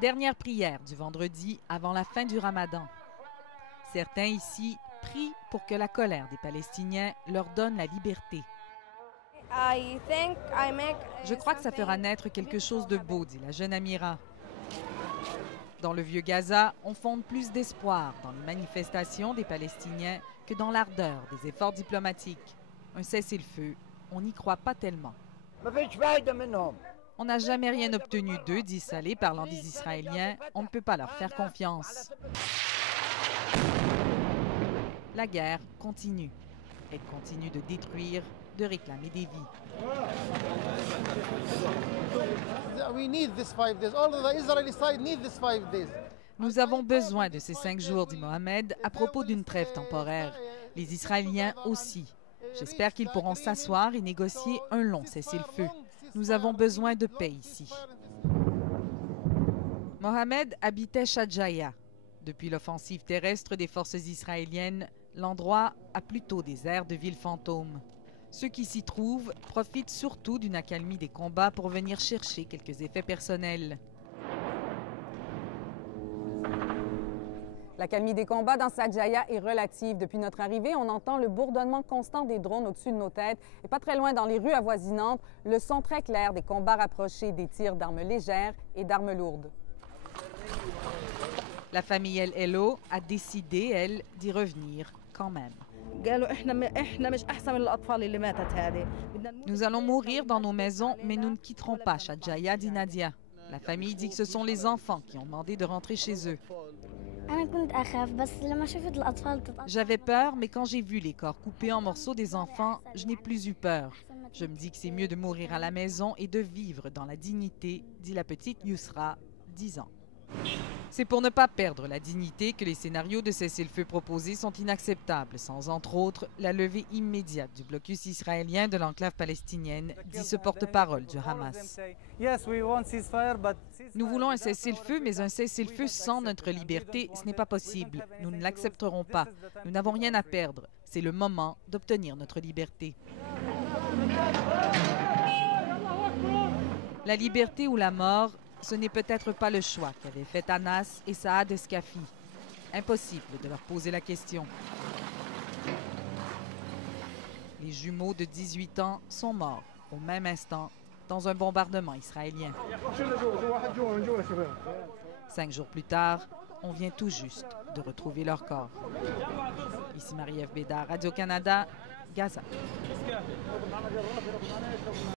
Dernière prière du vendredi avant la fin du Ramadan. Certains ici prient pour que la colère des Palestiniens leur donne la liberté. Je crois que ça fera naître quelque chose de beau, dit la jeune Amira. Dans le vieux Gaza, on fonde plus d'espoir dans les manifestations des Palestiniens que dans l'ardeur des efforts diplomatiques. Un cessez-le-feu, on n'y croit pas tellement. On n'a jamais rien obtenu d'eux, dit Saleh, parlant des Israéliens. On ne peut pas leur faire confiance. La guerre continue. Elle continue de détruire, de réclamer des vies. Nous avons besoin de ces 5 jours, dit Mohamed, à propos d'une trêve temporaire. Les Israéliens aussi. J'espère qu'ils pourront s'asseoir et négocier un long cessez-le-feu. Nous avons besoin de paix ici. Mohamed habitait Shadjaya. Depuis l'offensive terrestre des forces israéliennes, l'endroit a plutôt des airs de ville fantôme. Ceux qui s'y trouvent profitent surtout d'une accalmie des combats pour venir chercher quelques effets personnels. L'accalmie des combats dans Shadjaya est relative. Depuis notre arrivée, on entend le bourdonnement constant des drones au-dessus de nos têtes. Et pas très loin dans les rues avoisinantes, le son très clair des combats rapprochés, des tirs d'armes légères et d'armes lourdes. La famille El Hello a décidé, elle, d'y revenir quand même. Nous allons mourir dans nos maisons, mais nous ne quitterons pas Shadjaya, dit Nadia. La famille dit que ce sont les enfants qui ont demandé de rentrer chez eux. J'avais peur, mais quand j'ai vu les corps coupés en morceaux des enfants, je n'ai plus eu peur. Je me dis que c'est mieux de mourir à la maison et de vivre dans la dignité, dit la petite Yousra, 10 ans. C'est pour ne pas perdre la dignité que les scénarios de cessez-le-feu proposés sont inacceptables, sans entre autres la levée immédiate du blocus israélien de l'enclave palestinienne, dit ce porte-parole du Hamas. Nous voulons un cessez-le-feu, mais un cessez-le-feu sans notre liberté, ce n'est pas possible. Nous ne l'accepterons pas. Nous n'avons rien à perdre. C'est le moment d'obtenir notre liberté. La liberté ou la mort, ce n'est peut-être pas le choix qu'avaient fait Anas et Saad Eskafi. Impossible de leur poser la question. Les jumeaux de 18 ans sont morts au même instant dans un bombardement israélien. 5 jours plus tard, on vient tout juste de retrouver leur corps. Ici Marie-Ève Bédard, Radio-Canada, Gaza.